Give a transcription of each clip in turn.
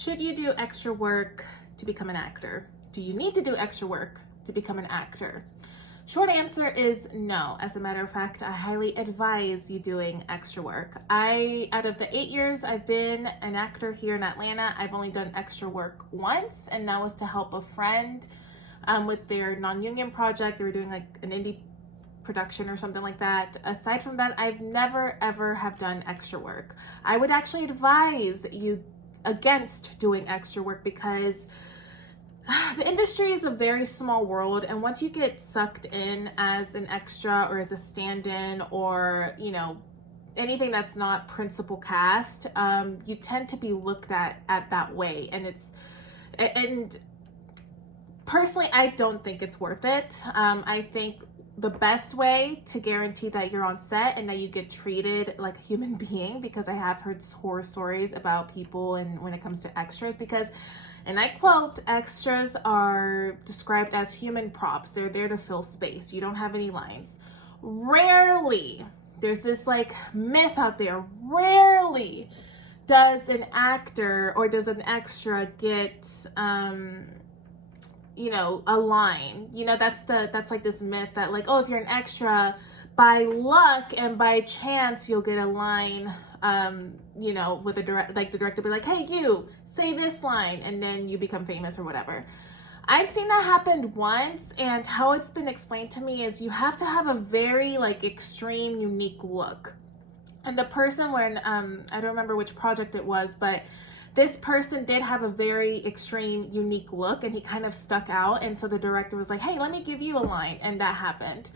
Should you do extra work to become an actor? Do you need to do extra work to become an actor? Short answer is no. As a matter of fact, I highly advise you doing extra work. Out of the 8 years I've been an actor here in Atlanta, I've only done extra work once, and that was to help a friend with their non-union project. They were doing like an indie production or something like that. Aside from that, I've never ever have done extra work. I would actually advise you against doing extra work because the industry is a very small world, and once you get sucked in as an extra or as a stand-in or anything that's not principal cast, you tend to be looked at that way, and personally I don't think it's worth it. I think the best way to guarantee that you're on set and that you get treated like a human being, because I have heard horror stories about people and when it comes to extras, because, and I quote, extras are described as human props. They're there to fill space. You don't have any lines. Rarely, there's this like myth out there, rarely does an actor or does an extra get a line. That's like this myth that like, oh, if you're an extra, by luck and by chance you'll get a line, with the director be like, hey, you say this line, and then you become famous or whatever. I've seen that happen once, and how it's been explained to me is you have to have a very like extreme, unique look. And the person, when I don't remember which project it was, but this person did have a very extreme, unique look, and he kind of stuck out. And so the director was like, hey, let me give you a line. And that happened.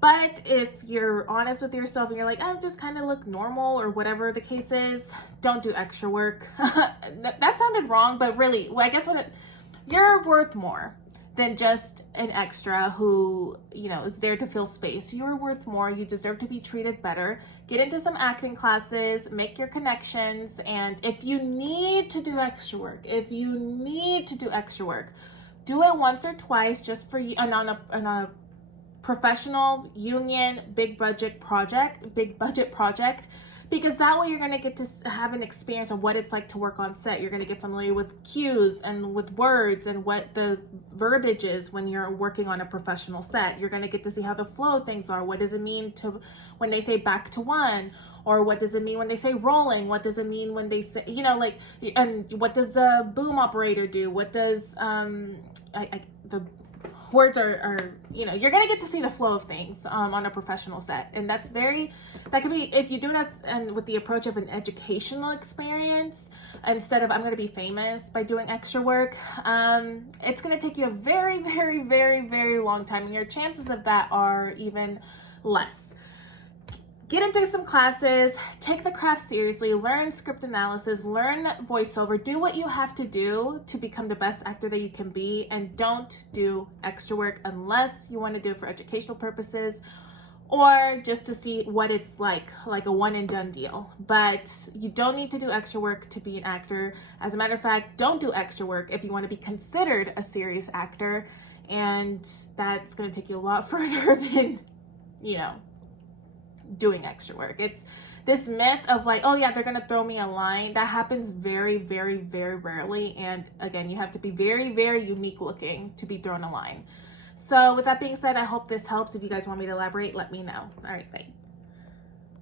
But if you're honest with yourself and you're like, I just kind of look normal or whatever the case is, don't do extra work. That sounded wrong, but really, I guess you're worth more than just an extra who, is there to fill space. You're worth more. You deserve to be treated better. Get into some acting classes, make your connections. And if you need to do extra work, do it once or twice just for you, and on a professional union big budget project, because that way you're going to get to have an experience of what it's like to work on set. You're going to get familiar with cues and with words and what the verbiage is when you're working on a professional set. You're going to get to see how the flow of things are. What does it mean when they say back to one? Or what does it mean when they say rolling? What does it mean when they say, and what does a boom operator do? What does, the words are you're gonna get to see the flow of things on a professional set, and that could be, if you do it and with the approach of an educational experience instead of I'm gonna be famous by doing extra work. It's gonna take you a very, very, very, very long time, and your chances of that are even less. Get into some classes, take the craft seriously, learn script analysis, learn voiceover, do what you have to do to become the best actor that you can be, and don't do extra work unless you want to do it for educational purposes or just to see what it's like a one and done deal. But you don't need to do extra work to be an actor. As a matter of fact, don't do extra work if you want to be considered a serious actor, and that's going to take you a lot further than, doing extra work. It's this myth of like, oh yeah, they're gonna throw me a line. That happens very, very, very rarely. And again, you have to be very, very unique looking to be thrown a line. So with that being said, I hope this helps. If you guys want me to elaborate, let me know. All right, bye.